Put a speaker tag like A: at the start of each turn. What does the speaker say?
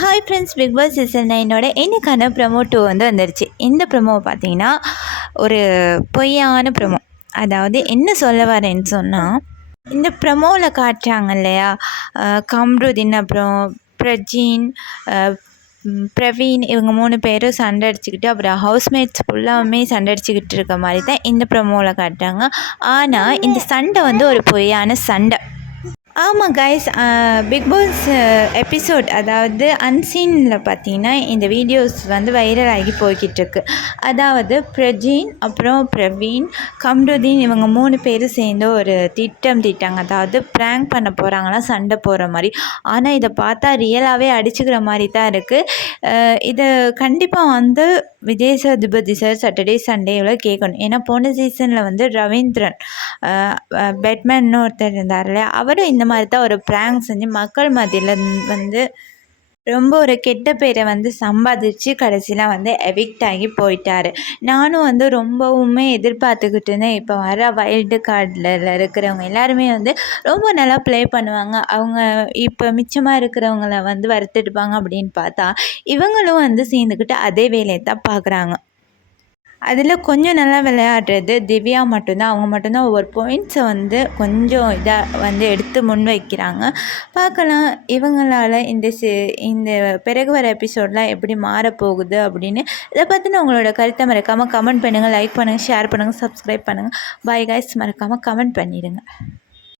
A: Hi friends Big Boss season நைனோட இன்னைக்கான promo two வந்து வந்துருச்சு. இந்த ப்ரமோ பார்த்தீங்கன்னா ஒரு பொய்யான ப்ரமோ அதாவது என்ன சொல்ல வரேன்னு சொன்னால் இந்த ப்ரமோவில் காட்டுறாங்க இல்லையா? கம்ருதின் கம்ருதீன் அப்புறம் பிரஜீன் பிரவீன் இவங்க மூணு பேரும் சண்டை அடிச்சுக்கிட்டு அப்புறம் ஹவுஸ்மேட்ஸ் ஃபுல்லாமே சண்டை அடிச்சுக்கிட்டு இருக்க மாதிரி தான் இந்த ப்ரமோவில் காட்டுறாங்க. ஆனால் இந்த சண்டை வந்து ஒரு பொய்யான சண்டை. ஆமாம் கைஸ் பிக் பாஸ் எபிசோட் அதாவது அன்சீனில் பார்த்தீங்கன்னா இந்த வீடியோஸ் வந்து வைரல் ஆகி போய்கிட்டுருக்கு. அதாவது பிரஜீன் அப்புறம் பிரவீன் கம்ருதீன் இவங்க மூணு பேரும் சேர்ந்து ஒரு திட்டம் திட்டாங்க. அதாவது ப்ராங்க் பண்ண போகிறாங்கன்னா சண்டை போகிற மாதிரி. ஆனால் இதை பார்த்தா ரியலாகவே அடிச்சுக்கிற மாதிரி தான் இருக்குது இதை கண்டிப்பாக வந்து விஜய் சதுபதி சார் சாட்டர்டே சண்டேவில் கேட்கணும். ஏன்னா போன சீசனில் வந்து ரவீந்திரன் பெட்மேன்னு ஒருத்தர் இருந்தார் இல்லையா அவரும் இந்த மாதிரி தான் ஒரு ப்ராங்க் செஞ்சு மக்கள் மத்தியில் வந்து ரொம்ப ஒரு கெட்ட பேரை வந்து சம்பாதிச்சு கடைசியில் வந்து எவிக்ட் ஆகி போயிட்டார். நானும் வந்து ரொம்பவுமே எதிர்பார்த்துக்கிட்டு இருந்தேன். இப்போ வர வைல்டு கார்டில் இருக்கிறவங்க எல்லாருமே வந்து ரொம்ப நல்லா ப்ளே பண்ணுவாங்க. அவங்க இப்போ மிச்சமாக இருக்கிறவங்கள வந்து வருத்திருப்பாங்க அப்படின்னு பார்த்தா இவங்களும் வந்து சேர்ந்துக்கிட்டு அதே வேலையை தான் பார்க்குறாங்க அதில் கொஞ்சம் நல்லா விளையாடுறது திவ்யா மட்டும்தான். அவங்க மட்டும்தான் ஒவ்வொரு பாயிண்ட்ஸை வந்து கொஞ்சம் இதாக வந்து எடுத்து முன் வைக்கிறாங்க. பார்க்கலாம் இவங்களால் இந்த சி இந்த பிறகு வர எபிசோட்லாம் எப்படி மாறப்போகுது அப்படின்னு. இதை பற்றின உங்களோட கருத்தை மறக்காமல் கமெண்ட் பண்ணுங்கள் லைக் பண்ணுங்கள் ஷேர் பண்ணுங்கள் சப்ஸ்கிரைப் பண்ணுங்கள் பாய் காய்ஸ் மறக்காமல் கமெண்ட் பண்ணிடுங்க.